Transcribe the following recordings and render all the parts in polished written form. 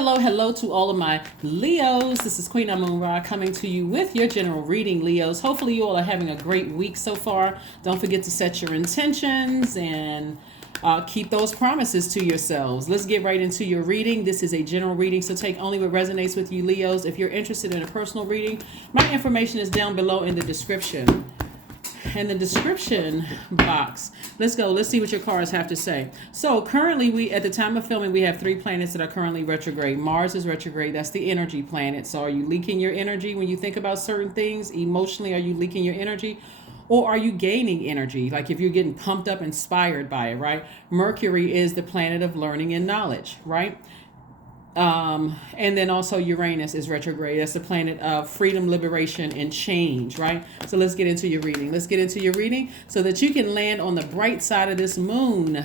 Hello to all of my Leos. This is Queen Amun Ra coming to you with your general reading, Leos. Hopefully you all are having a great week so far. Don't forget to set your intentions and keep those promises to yourselves. Let's get right into your reading. This is a general reading, so take only what resonates with you, Leos. If you're interested in a personal reading, my information is down below in the description. In the description box. Let's go. Let's see what your cards have to say. So currently, we at the time of filming, we have 3 planets that are currently retrograde. Mars is retrograde. That's the energy planet. So are you leaking your energy when you think about certain things? Emotionally, are you leaking your energy? Or are you gaining energy? Like if you're getting pumped up, inspired by it, right? Mercury is the planet of learning and knowledge, right? And then also Uranus is retrograde. That's the planet of freedom, liberation, and change, right? So let's get into your reading. Let's get into your reading so that you can land on the bright side of this moon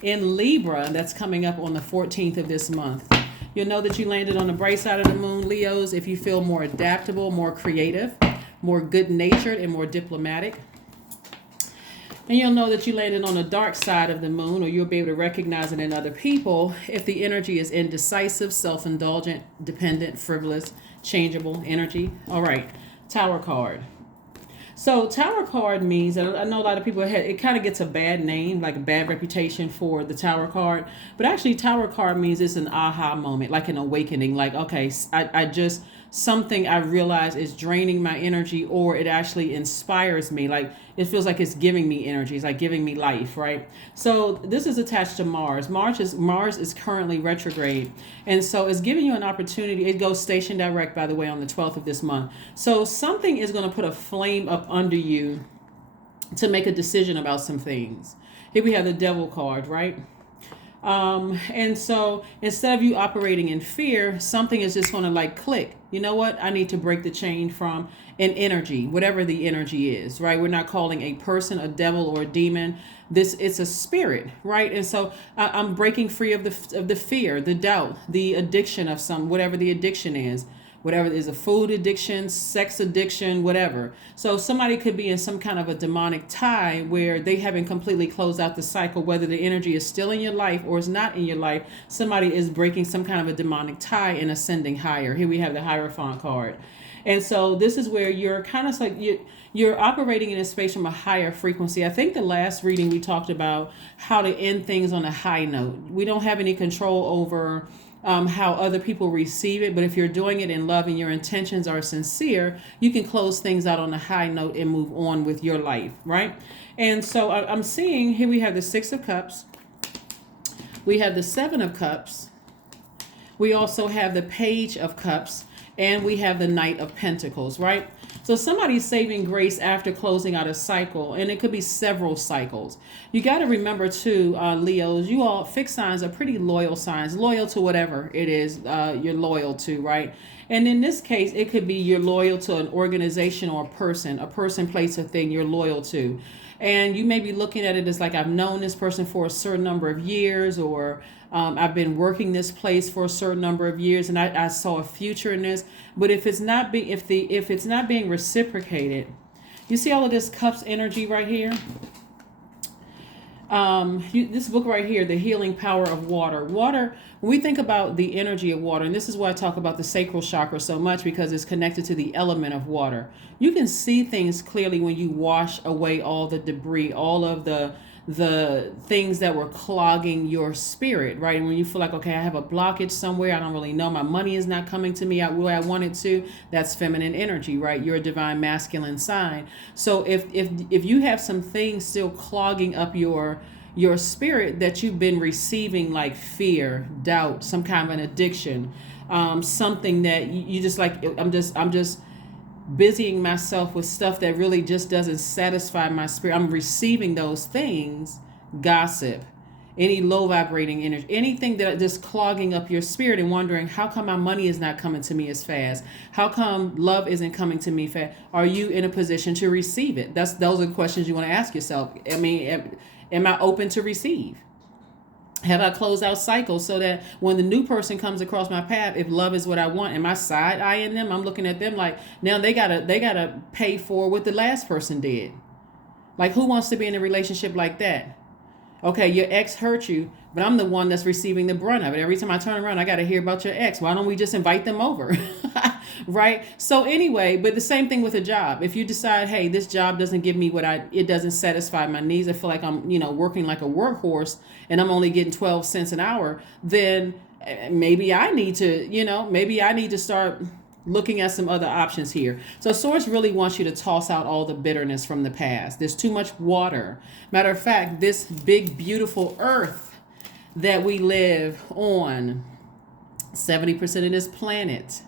in Libra that's coming up on the 14th of this month. You'll know that you landed on the bright side of the moon, Leos, if you feel more adaptable, more creative, more good-natured, and more diplomatic. And you'll know that you landed on the dark side of the moon, or you'll be able to recognize it in other people if the energy is indecisive, self-indulgent, dependent, frivolous, changeable energy. All right, Tower card. So Tower card means, I know a lot of people, it kind of gets a bad name, like a bad reputation for the Tower card. But actually, Tower card means it's an aha moment, like an awakening. Like, okay, something I realize is draining my energy, or it actually inspires me. Like it feels like it's giving me energy. It's like giving me life, right? So this is attached to Mars. Mars is currently retrograde. And so it's giving you an opportunity. It goes station direct, by the way, on the 12th of this month. So something is going to put a flame up under you to make a decision about some things. Here we have the Devil card, right? And so instead of you operating in fear, something is just going to like click. You know what? I need to break the chain from an energy, whatever the energy is, right? We're not calling a person a devil or a demon. It's a spirit, right? And so I'm breaking free of the fear, the doubt, the addiction of whatever the addiction is. Whatever it is, a food addiction, sex addiction, whatever. So somebody could be in some kind of a demonic tie where they haven't completely closed out the cycle, whether the energy is still in your life or is not in your life. Somebody is breaking some kind of a demonic tie and ascending higher. Here we have the Hierophant card. And so this is where you're kind of like you're operating in a space from a higher frequency. I think the last reading we talked about how to end things on a high note. We don't have any control over how other people receive it. But if you're doing it in love and your intentions are sincere, you can close things out on a high note and move on with your life, right? And so I'm seeing here we have the 6 of Cups. We have the 7 of Cups. We also have the Page of Cups. And we have the Knight of Pentacles, right? So somebody's saving grace after closing out a cycle, and it could be several cycles. You got to remember too, Leos, you all fixed signs are pretty loyal signs, loyal to whatever it is you're loyal to, right? And in this case, it could be you're loyal to an organization or a person, place, a thing you're loyal to. And you may be looking at it as like, I've known this person for a certain number of years, or I've been working this place for a certain number of years, and I saw a future in this. But if it's not being reciprocated, you see all of this Cups energy right here. This book right here, The Healing Power of Water. Water, when we think about the energy of water, and this is why I talk about the sacral chakra so much, because it's connected to the element of water. You can see things clearly when you wash away all the debris, all of the things that were clogging your spirit, right? And when you feel like, okay, I have a blockage somewhere, I don't really know, my money is not coming to me the way I want it to, that's feminine energy, right? You're a divine masculine sign. So if you have some things still clogging up your spirit that you've been receiving, like fear, doubt, some kind of an addiction, something that you just like, I'm just busying myself with stuff that really just doesn't satisfy my spirit. I'm receiving those things, gossip, any low vibrating energy, anything that just clogging up your spirit and wondering, how come my money is not coming to me as fast? How come love isn't coming to me fast? Are you in a position to receive it? Those are the questions you want to ask yourself. I mean, am I open to receive? Have I closed out cycles so that when the new person comes across my path, if love is what I want, am I side eyeing them? I'm looking at them like, now they gotta pay for what the last person did. Like, who wants to be in a relationship like that? Okay, your ex hurt you, but I'm the one that's receiving the brunt of it. Every time I turn around, I got to hear about your ex. Why don't we just invite them over? Right? So anyway, but the same thing with a job. If you decide, hey, this job doesn't give me it doesn't satisfy my needs. I feel like I'm, working like a workhorse and I'm only getting 12 cents an hour, then maybe I need to, maybe I need to start looking at some other options here. So Source really wants you to toss out all the bitterness from the past. There's too much water. Matter of fact, this big, beautiful earth that we live on, 70% of this planet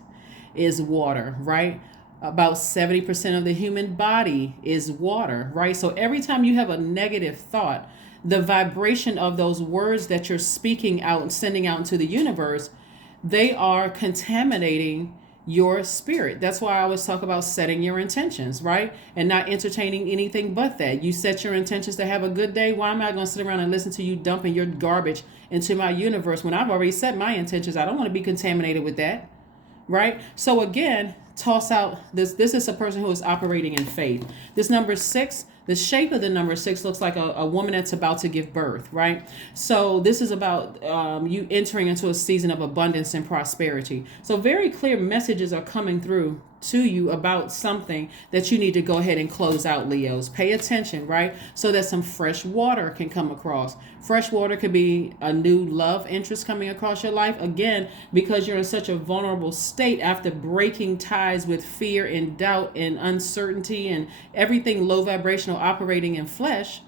is water, right? About 70% of the human body is water, right? So every time you have a negative thought, the vibration of those words that you're speaking out and sending out into the universe, they are contaminating your spirit. That's why I always talk about setting your intentions, right? And not entertaining anything but that. You set your intentions to have a good day. Why am I going to sit around and listen to you dumping your garbage into my universe when I've already set my intentions? I don't want to be contaminated with that, right? So again, toss out this. This is a person who is operating in faith. This number 6, the shape of the number 6 looks like a woman that's about to give birth, right? So this is about you entering into a season of abundance and prosperity. So very clear messages are coming through to you about something that you need to go ahead and close out, Leos. Pay attention, right? So that some fresh water can come across. Fresh water could be a new love interest coming across your life. Again, because you're in such a vulnerable state after breaking ties with fear and doubt and uncertainty and everything low vibrational operating in flesh.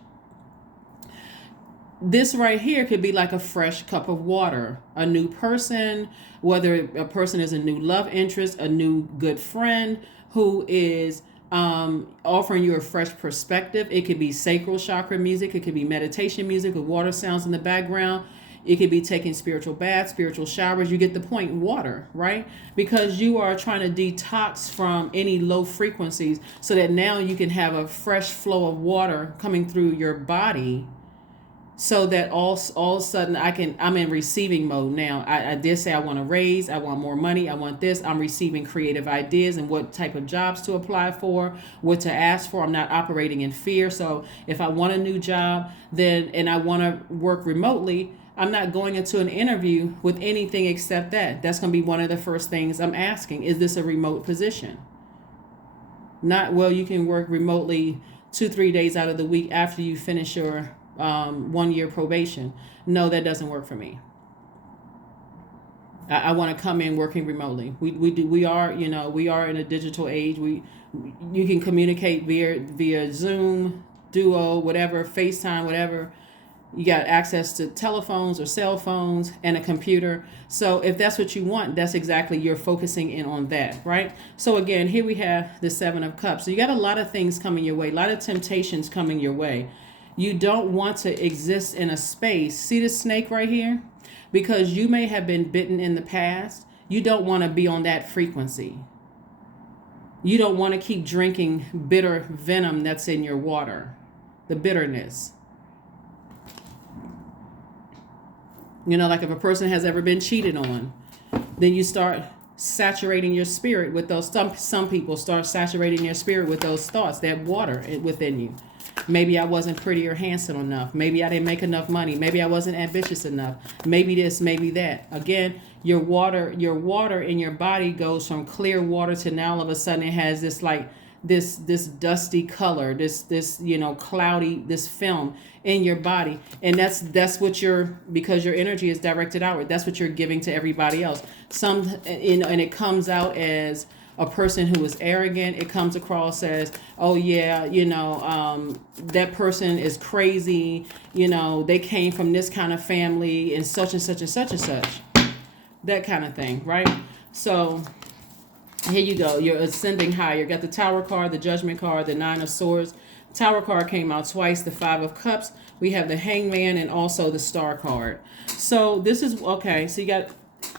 This right here could be like a fresh cup of water. A new person, whether a person is a new love interest, a new good friend who is offering you a fresh perspective. It could be sacral chakra music. It could be meditation music with water sounds in the background. It could be taking spiritual baths, spiritual showers. You get the point. Water, right? Because you are trying to detox from any low frequencies so that now you can have a fresh flow of water coming through your body, so that all of a sudden I'm in receiving mode now. I did say I want to raise, I want more money, I want this. I'm receiving creative ideas and what type of jobs to apply for, what to ask for. I'm not operating in fear. So if I want a new job, and I want to work remotely, I'm not going into an interview with anything except that. That's going to be one of the first things I'm asking. Is this a remote position? Not, well, you can work remotely 2-3 days out of the week after you finish your 1-year probation. No, that doesn't work for me. I want to come in working remotely. We are in a digital age. You can communicate via Zoom, Duo, whatever, FaceTime, whatever. You got access to telephones or cell phones and a computer. So if that's what you want, that's exactly, you're focusing in on that, right? So again, here we have the 7 of Cups. So you got a lot of things coming your way, a lot of temptations coming your way. You don't want to exist in a space. See the snake right here? Because you may have been bitten in the past. You don't want to be on that frequency. You don't want to keep drinking bitter venom that's in your water, the bitterness. Like if a person has ever been cheated on, then you start saturating your spirit with those. Some people start saturating their spirit with those thoughts, that water within you. Maybe I wasn't pretty or handsome enough. Maybe I didn't make enough money. Maybe I wasn't ambitious enough. Maybe this, maybe that. Again, your water in your body goes from clear water to now all of a sudden it has this this dusty color, this cloudy, this film in your body. And that's what because your energy is directed outward. That's what you're giving to everybody else. And it comes out as a person who is arrogant. It comes across as, oh yeah, that person is crazy. They came from this kind of family and such and such and such and such. That kind of thing, right? So here you go. You're ascending higher. Got the Tower card, the Judgment card, the 9 of Swords. Tower card came out twice, the 5 of Cups. We have the Hangman and also the Star card. So this is, okay, so you got,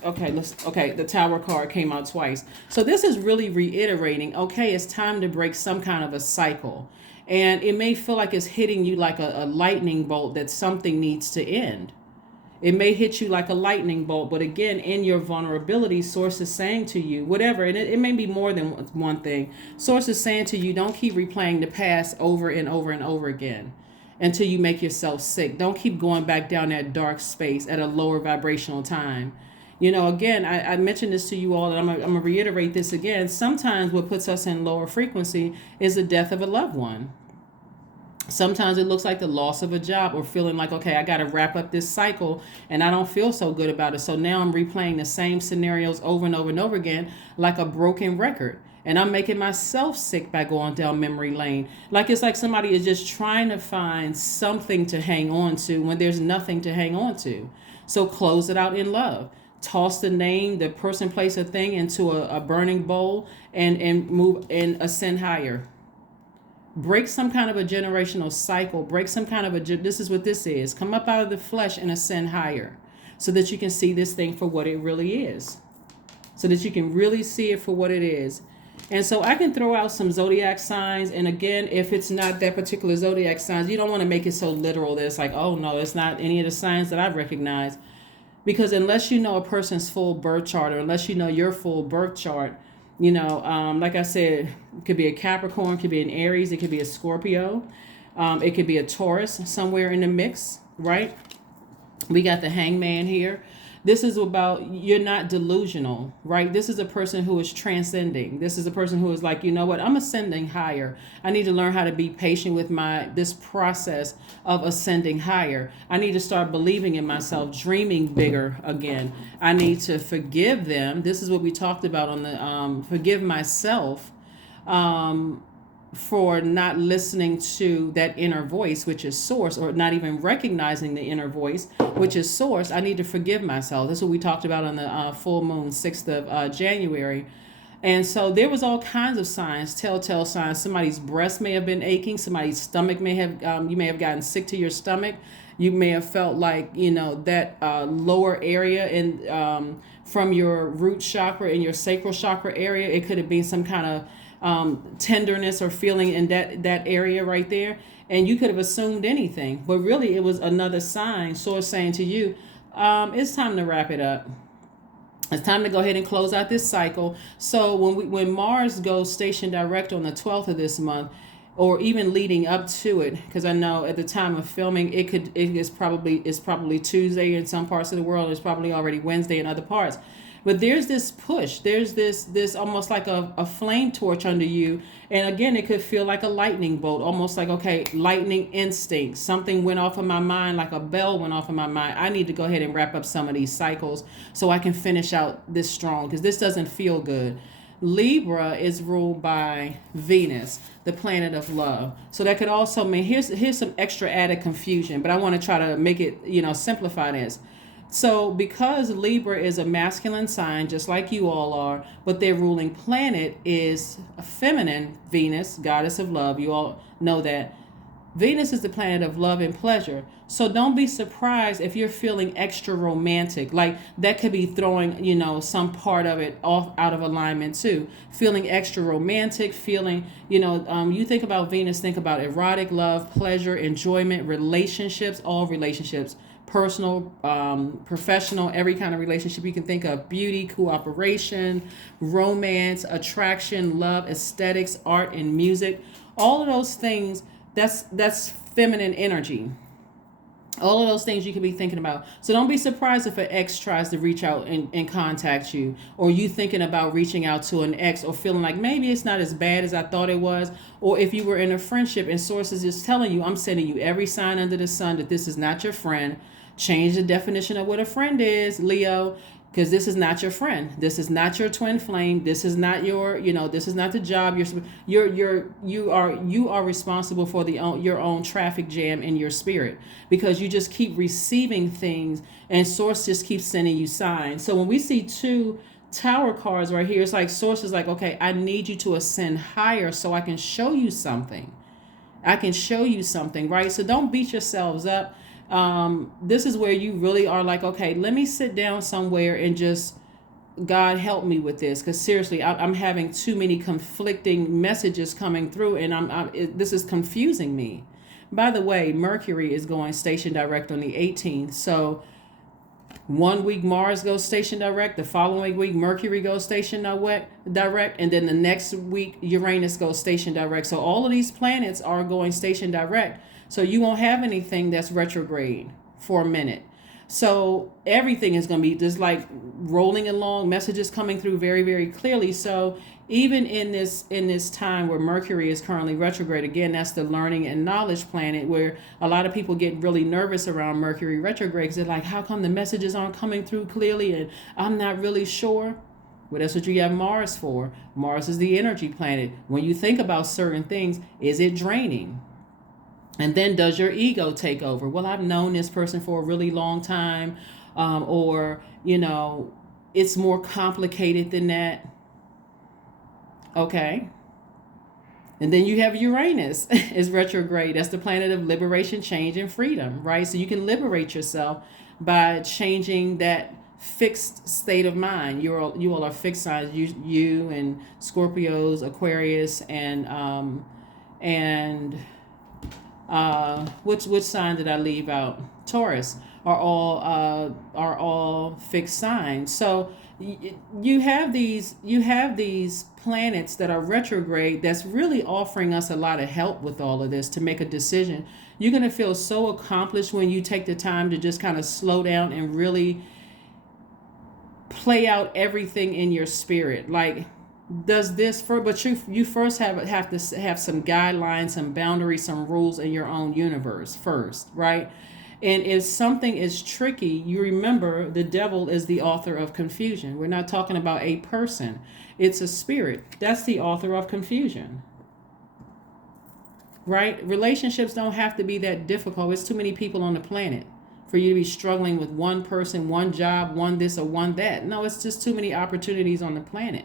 the Tower card came out twice. So this is really reiterating, okay, it's time to break some kind of a cycle. And it may feel like it's hitting you like a lightning bolt, that something needs to end. It may hit you like a lightning bolt, but again, in your vulnerability, Source is saying to you, whatever, and it may be more than one thing. Source is saying to you, don't keep replaying the past over and over and over again. until you make yourself sick. Don't keep going back down that dark space at a lower vibrational time. Again, I mentioned this to you all, and I'm going to reiterate this again. Sometimes what puts us in lower frequency is the death of a loved one. Sometimes it looks like the loss of a job, or feeling like, okay, I got to wrap up this cycle and I don't feel so good about it. So now I'm replaying the same scenarios over and over and over again, like a broken record. And I'm making myself sick by going down memory lane. Like it's like somebody is just trying to find something to hang on to when there's nothing to hang on to. So close it out in love. Toss the name, the person, place, or thing into a burning bowl, and move and ascend higher. Break some kind of a generational cycle. Break some kind of this is what this is. Come up out of the flesh and ascend higher, so that you can see this thing for what it really is. So that you can really see it for what it is. And so I can throw out some zodiac signs. And again, if it's not that particular zodiac signs, you don't want to make it so literal that it's like, oh no, it's not any of the signs that I recognize. Because unless you know a person's full birth chart, or unless you know your full birth chart, like I said, it could be a Capricorn, it could be an Aries, it could be a Scorpio, it could be a Taurus somewhere in the mix, right? We got the Hangman here. This is about, you're not delusional, right? This is a person who is transcending. This is a person who is like, you know what? I'm ascending higher. I need to learn how to be patient with this process of ascending higher. I need to start believing in myself, dreaming bigger again. I need to forgive them. This is what we talked about on the forgive myself. For not listening to that inner voice, which is source, or not even recognizing the inner voice, which is source. I need to forgive myself. This is what we talked about on the full moon, 6th of January. And so there was all kinds of signs, telltale signs. Somebody's breast may have been aching. Somebody's stomach may have, you may have gotten sick to your stomach. You may have felt like, that lower area from your root chakra and your sacral chakra area. It could have been some kind of tenderness or feeling in that area right there, and you could have assumed anything, but really it was another sign, source saying to you, it's time to wrap it up. It's time to go ahead and close out this cycle. So when Mars goes station direct on the 12th of this month, or even leading up to it, because I know at the time of filming it's probably Tuesday in some parts of the world. It's probably already Wednesday in other parts. But there's this push, there's this almost like a flame torch under you. And again, it could feel like a lightning bolt, almost like, okay, lightning instinct. Something went off of my mind, like a bell went off of my mind. I need to go ahead and wrap up some of these cycles so I can finish out this strong, because this doesn't feel good. Libra is ruled by Venus, the planet of love. So that could also mean, here's some extra added confusion, but I want to try to make it, simplify this. So because Libra is a masculine sign, just like you all are, but their ruling planet is a feminine, Venus, goddess of love. You all know that. Venus is the planet of love and pleasure. So don't be surprised if you're feeling extra romantic. Like that could be throwing, some part of it off out of alignment too. Feeling extra romantic, feeling, you think about Venus, think about erotic love, pleasure, enjoyment, relationships, all relationships. Personal, professional, every kind of relationship you can think of, beauty, cooperation, romance, attraction, love, aesthetics, art, and music. All of those things, that's feminine energy. All of those things you could be thinking about. So don't be surprised if an ex tries to reach out and contact you, or you thinking about reaching out to an ex, or feeling like maybe it's not as bad as I thought it was. Or if you were in a friendship and sources is telling you, I'm sending you every sign under the sun that this is not your friend. Change the definition of what a friend is, Leo, because this is not your friend. This is not your twin flame. This is not your, this is not the job. You are responsible for your own traffic jam in your spirit, because you just keep receiving things and source just keeps sending you signs. So when we see 2 Tower cards right here, it's like source is like, okay, I need you to ascend higher so I can show you something. Right? So don't beat yourselves up. This is where you really are like, okay, let me sit down somewhere and just, God help me with this. Because seriously, I'm having too many conflicting messages coming through, and this is confusing me. By the way, Mercury is going station direct on the 18th. So 1 week Mars goes station direct, the following week Mercury goes station direct, and then the next week Uranus goes station direct. So all of these planets are going station direct. So you won't have anything that's retrograde for a minute. So everything is going to be just like rolling along, messages coming through very, very clearly. So even in this time where Mercury is currently retrograde, again, that's the learning and knowledge planet, where a lot of people get really nervous around Mercury retrograde because they're like, how come the messages aren't coming through clearly and I'm not really sure? Well, that's what you have Mars for. Mars is the energy planet. When you think about certain things, is it draining? And then does your ego take over? Well, I've known this person for a really long time, or, it's more complicated than that. Okay. And then you have Uranus is retrograde. That's the planet of liberation, change, and freedom, right? So you can liberate yourself by changing that fixed state of mind. You all are fixed signs. You and Scorpios, Aquarius, and which sign did I leave out? Taurus are all fixed signs. So you have these planets that are retrograde that's really offering us a lot of help with all of this to make a decision. You're going to feel so accomplished when you take the time to just kind of slow down and really play out everything in your spirit. Like, does this but you first have to have some guidelines, some boundaries, some rules in your own universe first, right? And if something is tricky, you remember the devil is the author of confusion. We're not talking about a person. It's a spirit. That's the author of confusion. Right? Relationships don't have to be that difficult. It's too many people on the planet for you to be struggling with one person, one job, one this or one that. No, it's just too many opportunities on the planet.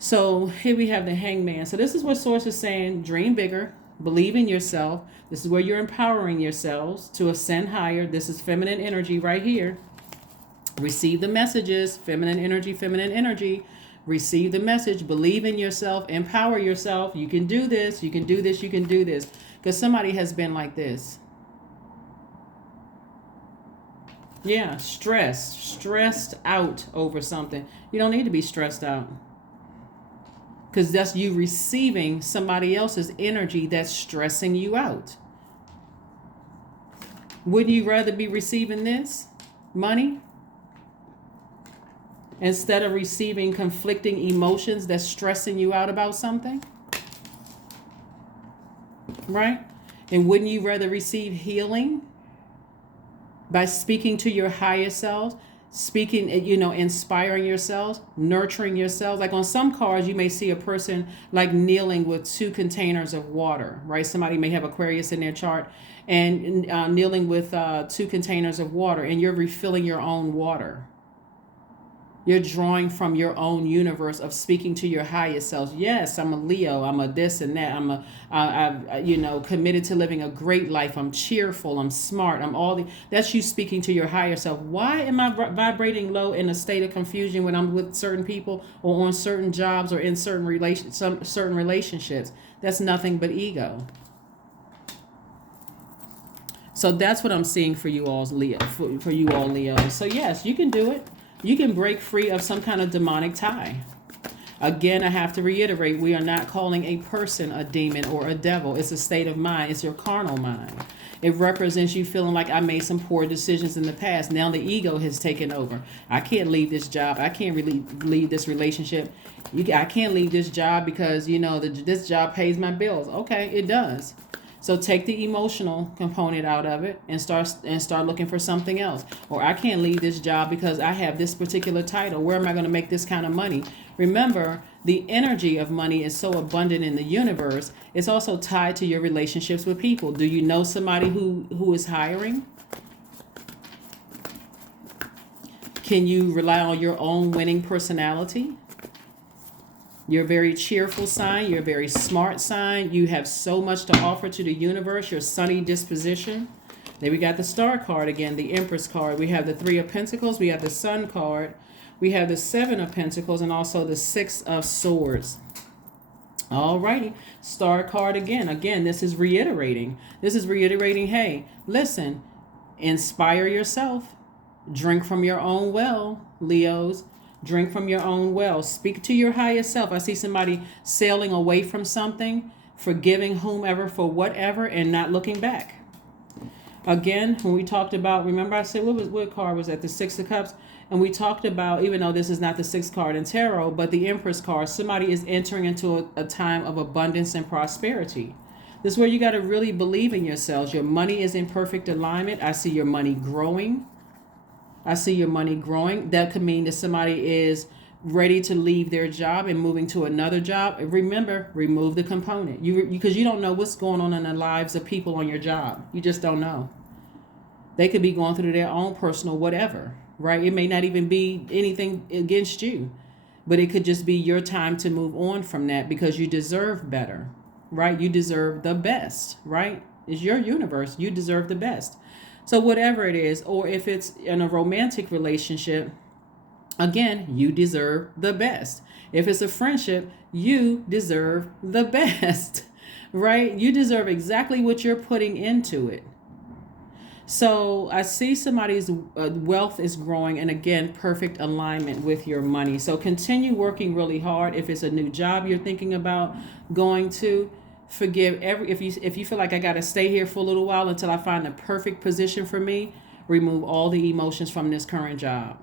So here we have the Hangman. So this is what Source is saying. Dream bigger. Believe in yourself. This is where you're empowering yourselves to ascend higher. This is feminine energy right here. Receive the messages. Feminine energy, feminine energy. Receive the message. Believe in yourself. Empower yourself. You can do this. You can do this. You can do this. Because somebody has been like this. Yeah, stressed out over something. You don't need to be stressed out. Because that's you receiving somebody else's energy that's stressing you out. Wouldn't you rather be receiving this money instead of receiving conflicting emotions that's stressing you out about something? Right? And wouldn't you rather receive healing by speaking to your higher self? Speaking, inspiring yourselves, nurturing yourselves. Like on some cards, you may see a person like kneeling with 2 containers of water, right? Somebody may have Aquarius in their chart and kneeling with 2 containers of water, and you're refilling your own water. You're drawing from your own universe of speaking to your highest selves. Yes, I'm a Leo. I'm a this and that. I'm committed to living a great life. I'm cheerful. I'm smart. That's you speaking to your higher self. Why am I vibrating low in a state of confusion when I'm with certain people or on certain jobs or in certain relationships? That's nothing but ego. So that's what I'm seeing for you all, Leo. For you all, Leo. So yes, you can do it. You can break free of some kind of demonic tie. Again, I have to reiterate, we are not calling a person a demon or a devil. It's a state of mind. It's your carnal mind. It represents you feeling like I made some poor decisions in the past. Now the ego has taken over. I can't leave this job. I can't really leave this relationship. I can't leave this job because, this job pays my bills. Okay, it does. So take the emotional component out of it and start looking for something else. Or I can't leave this job because I have this particular title. Where am I going to make this kind of money? Remember, the energy of money is so abundant in the universe. It's also tied to your relationships with people. Do you know somebody who is hiring? Can you rely on your own winning personality? You're a very cheerful sign. You're a very smart sign. You have so much to offer to the universe. Your sunny disposition. Then we got the Star card again, the Empress card. We have the 3 of Pentacles. We have the Sun card. We have the 7 of Pentacles and also the 6 of Swords. All righty. Star card again. Again, this is reiterating. Hey, listen, inspire yourself. Drink from your own well, Leos. Drink from your own well. Speak to your highest self. I see somebody sailing away from something, forgiving whomever for whatever, and not looking back. Again, when we talked about, remember I said, what card was that? The Six of Cups. And we talked about, even though this is not the sixth card in tarot, but the Empress card, somebody is entering into a time of abundance and prosperity. This is where you got to really believe in yourselves. Your money is in perfect alignment. I see your money growing. I see your money growing. That could mean that somebody is ready to leave their job and moving to another job. Remember, remove the component. Because you don't know what's going on in the lives of people on your job. You just don't know. They could be going through their own personal whatever, right? It may not even be anything against you, but it could just be your time to move on from that because you deserve better, right? You deserve the best, right? It's your universe. You deserve the best. So whatever it is, or if it's in a romantic relationship, again, you deserve the best. If it's a friendship, you deserve the best, right? You deserve exactly what you're putting into it. So I see somebody's wealth is growing, and again, perfect alignment with your money. So continue working really hard. If it's a new job you're thinking about going to, forgive if you feel like I got to stay here for a little while until I find the perfect position for me, remove all the emotions from this current job.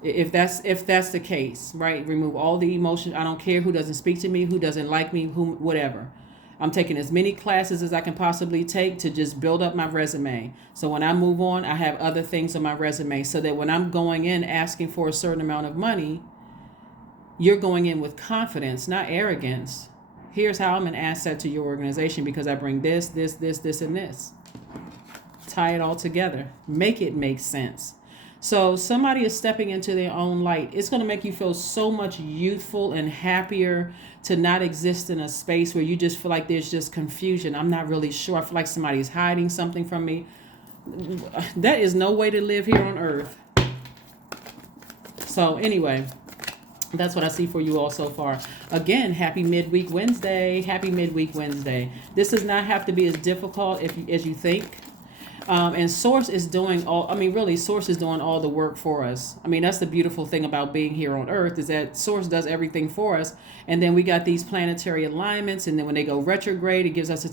If that's the case, right? Remove all the emotions. I don't care who doesn't speak to me, who doesn't like me, who whatever. I'm taking as many classes as I can possibly take to just build up my resume. So when I move on, I have other things on my resume so that when I'm going in asking for a certain amount of money, you're going in with confidence, not arrogance. Here's how I'm an asset to your organization because I bring this, and this. Tie it all together. Make it make sense. So somebody is stepping into their own light. It's going to make you feel so much youthful and happier to not exist in a space where you just feel like there's just confusion. I'm not really sure. I feel like somebody's hiding something from me. That is no way to live here on earth. So anyway, that's what I see for you all so far. Again, happy midweek Wednesday. Happy midweek Wednesday. This does not have to be as difficult as you think. And Source is doing Source is doing all the work for us. I mean, that's the beautiful thing about being here on Earth is that Source does everything for us. And then we got these planetary alignments. And then when they go retrograde, it gives us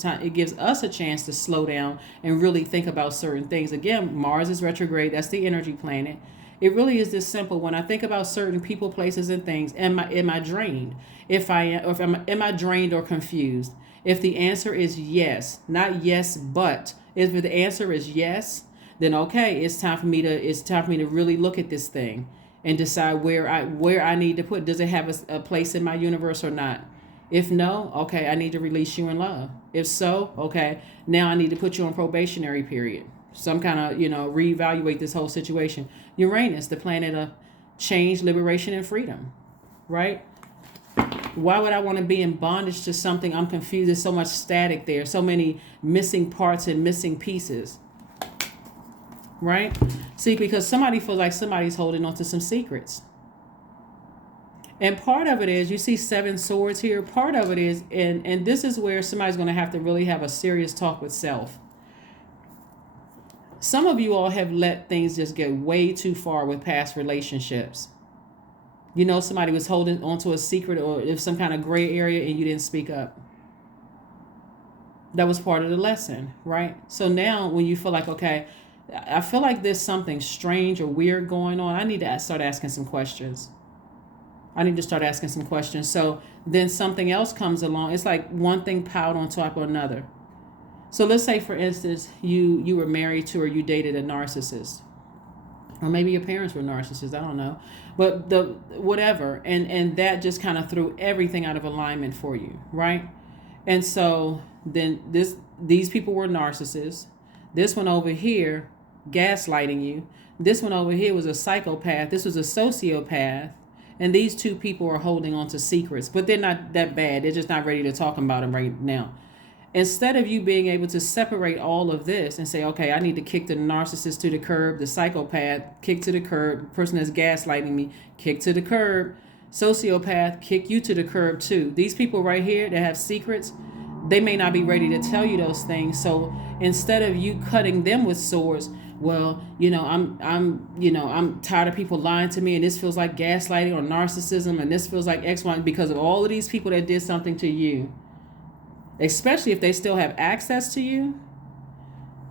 a chance to slow down and really think about certain things. Again, Mars is retrograde. That's the energy planet. It really is this simple. When I think about certain people, places, and things, am I drained? Am I drained or confused? If the answer is yes, not yes, but if the answer is yes, then okay, it's time for me to really look at this thing and decide where I need to put. Does it have a place in my universe or not? If no, okay, I need to release you in love. If so, okay, now I need to put you on probationary period. Some kind of, reevaluate this whole situation. Uranus, the planet of change, liberation, and freedom, right? Why would I want to be in bondage to something? I'm confused. There's so much static there, so many missing parts and missing pieces, right? See, because somebody feels like somebody's holding on to some secrets. And part of it is, you see 7 swords here. Part of it is, and this is where somebody's going to have to really have a serious talk with self. Some of you all have let things just get way too far with past relationships. Somebody was holding onto a secret or if some kind of gray area and you didn't speak up. That was part of the lesson, right? So now when you feel like, okay, I feel like there's something strange or weird going on, I need to start asking some questions. So then something else comes along. It's like one thing piled on top of another. So let's say, for instance, you were married to or you dated a narcissist. Or maybe your parents were narcissists, I don't know. But whatever. And that just kind of threw everything out of alignment for you, right? And so then these people were narcissists. This one over here, gaslighting you. This one over here was a psychopath. This was a sociopath. And these two people are holding on to secrets. But they're not that bad. They're just not ready to talk about them right now. Instead of you being able to separate all of this and say, okay, I need to kick the narcissist to the curb, the psychopath, kick to the curb, the person that's gaslighting me, kick to the curb, sociopath, kick you to the curb too. These people right here that have secrets, they may not be ready to tell you those things. So instead of you cutting them with swords, well, I'm tired of people lying to me, and this feels like gaslighting or narcissism, and this feels like X, Y, because of all of these people that did something to you. especially if they still have access to you,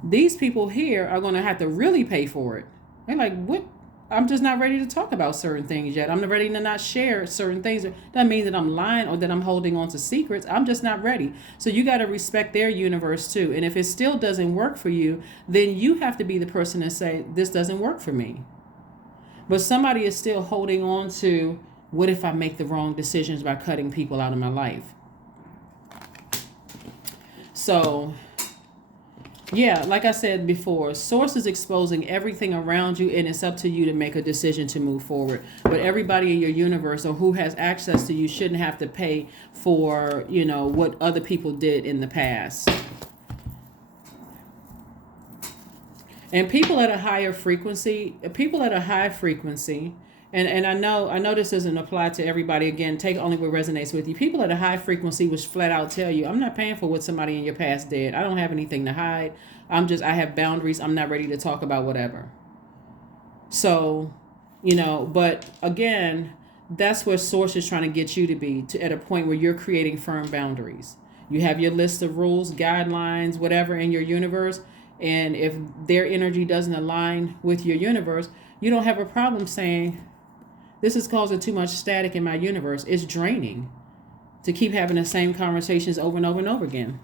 these people here are going to have to really pay for it. They're like, what? I'm just not ready to talk about certain things yet. I'm not ready to not share certain things. That doesn't mean that I'm lying or that I'm holding on to secrets. I'm just not ready. So you got to respect their universe too. And if it still doesn't work for you, then you have to be the person to say, this doesn't work for me. But somebody is still holding on to, what if I make the wrong decisions by cutting people out of my life? So yeah, like I said before, source is exposing everything around you, and it's up to you to make a decision to move forward. But everybody in your universe or who has access to you shouldn't have to pay for, what other people did in the past. And people at a high frequency, and I know this doesn't apply to everybody. Again, take only what resonates with you. People at a high frequency which flat out tell you, I'm not paying for what somebody in your past did. I don't have anything to hide. I have boundaries. I'm not ready to talk about whatever. So, but again, that's where source is trying to get you to be, at a point where you're creating firm boundaries. You have your list of rules, guidelines, whatever in your universe. And if their energy doesn't align with your universe, you don't have a problem saying, this is causing too much static in my universe. It's draining to keep having the same conversations over and over and over again.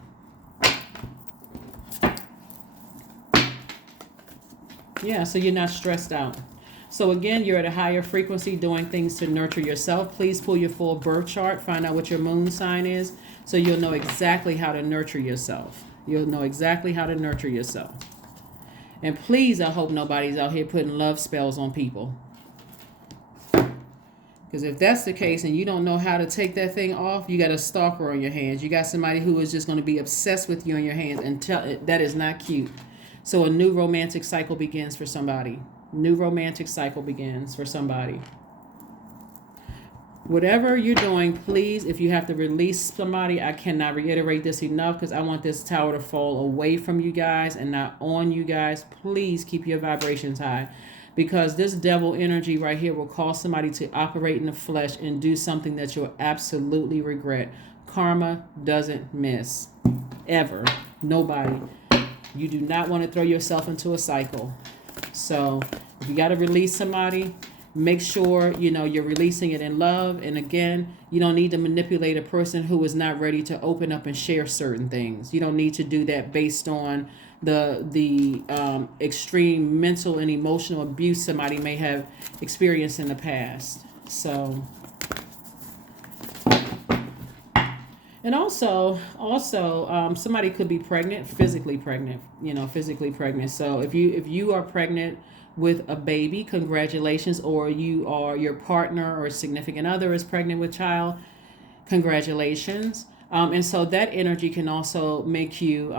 Yeah, so you're not stressed out. So again, you're at a higher frequency doing things to nurture yourself. Please pull your full birth chart. Find out what your moon sign is so you'll know exactly how to nurture yourself. You'll know exactly how to nurture yourself. And please, I hope nobody's out here putting love spells on people. Because if that's the case and you don't know how to take that thing off, you got a stalker on your hands. You got somebody who is just going to be obsessed with you on your hands, and that is not cute. So a new romantic cycle begins for somebody. New romantic cycle begins for somebody. Whatever you're doing, please, if you have to release somebody, I cannot reiterate this enough, because I want this tower to fall away from you guys and not on you guys. Please keep your vibrations high, because this devil energy right here will cause somebody to operate in the flesh and do something that you'll absolutely regret. Karma doesn't miss. Ever. Nobody. You do not want to throw yourself into a cycle. So if you got to release somebody, make sure you're releasing it in love. And again, you don't need to manipulate a person who is not ready to open up and share certain things. You don't need to do that based on the extreme mental and emotional abuse somebody may have experienced in the past. So, and also somebody could be pregnant, physically pregnant. So if you are pregnant with a baby, congratulations. Or your partner or significant other is pregnant with child, congratulations. And so that energy can also make you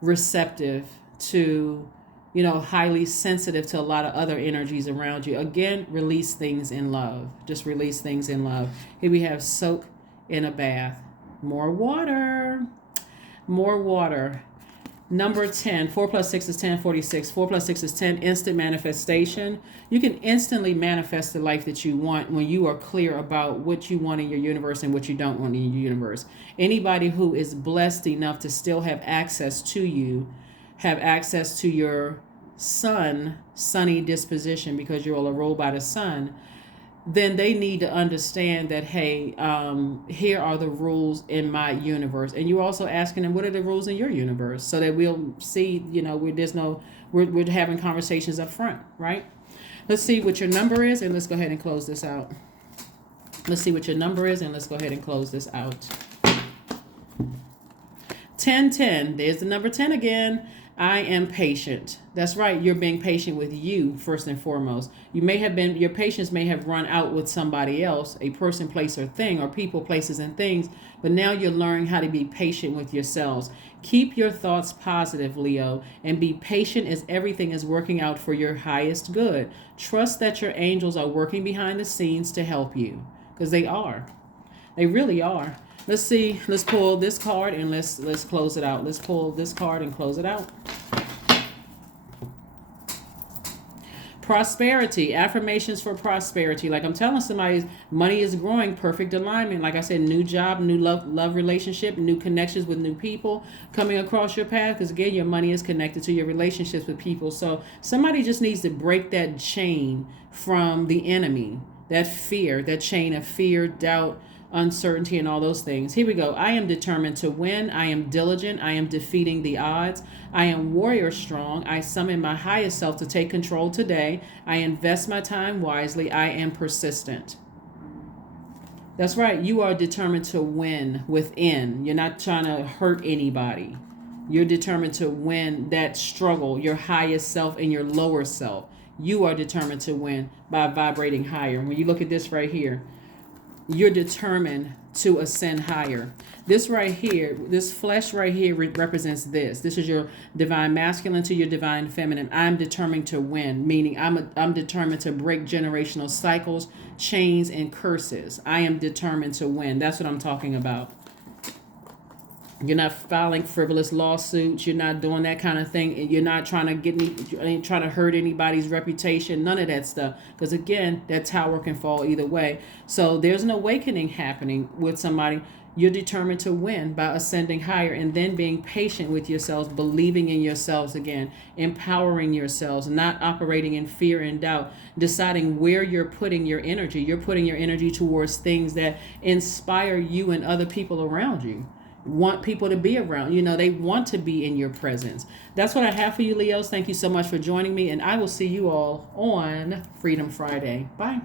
receptive to, highly sensitive to a lot of other energies around you. Again, release things in love. Just release things in love. Here we have soak in a bath. More water. Number 10, 4 plus 6 is 10, 46. 4 plus 6 is 10, instant manifestation. You can instantly manifest the life that you want when you are clear about what you want in your universe and what you don't want in your universe. Anybody who is blessed enough to still have access to you, have access to your sunny disposition, because you're all ruled by the sun, then they need to understand that, hey, here are the rules in my universe. And you're also asking them, what are the rules in your universe? So that we'll see, we're having conversations up front, right? Let's see what your number is, and let's go ahead and close this out. 1010, there's the number 10 again. I am patient. That's right. You're being patient with you first and foremost. Your patience may have run out with somebody else, a person, place, or thing, or people, places, and things. But now you're learning how to be patient with yourselves. Keep your thoughts positive, Leo, and be patient as everything is working out for your highest good. Trust that your angels are working behind the scenes to help you, because they are. They really are. Let's see. Let's pull this card and let's close it out. Let's pull this card and close it out. Prosperity, affirmations for prosperity. Like I'm telling somebody, money is growing, perfect alignment. Like I said, new job, new love relationship, new connections with new people coming across your path. Because again, your money is connected to your relationships with people. So somebody just needs to break that chain from the enemy, that fear, that chain of fear, doubt, uncertainty, and all those things. Here we go. I am determined to win. I am diligent. I am defeating the odds. I am warrior strong. I summon my highest self to take control today. I invest my time wisely. I am persistent. That's right. You are determined to win within. You're not trying to hurt anybody. You're determined to win that struggle, your highest self and your lower self. You are determined to win by vibrating higher. When you look at this right here, you're determined to ascend higher. This right here, this flesh right here represents this. This is your divine masculine to your divine feminine. I'm determined to win, meaning I'm determined to break generational cycles, chains, and curses. I am determined to win. That's what I'm talking about. You're not filing frivolous lawsuits. You're not doing that kind of thing. You're not trying to hurt anybody's reputation. None of that stuff. Because again, that tower can fall either way. So there's an awakening happening with somebody. You're determined to win by ascending higher and then being patient with yourselves, believing in yourselves again, empowering yourselves, not operating in fear and doubt, deciding where you're putting your energy. You're putting your energy towards things that inspire you and other people around you. Want people to be around. They want to be in your presence. That's what I have for you, Leos. Thank you so much for joining me, and I will see you all on Freedom Friday. Bye.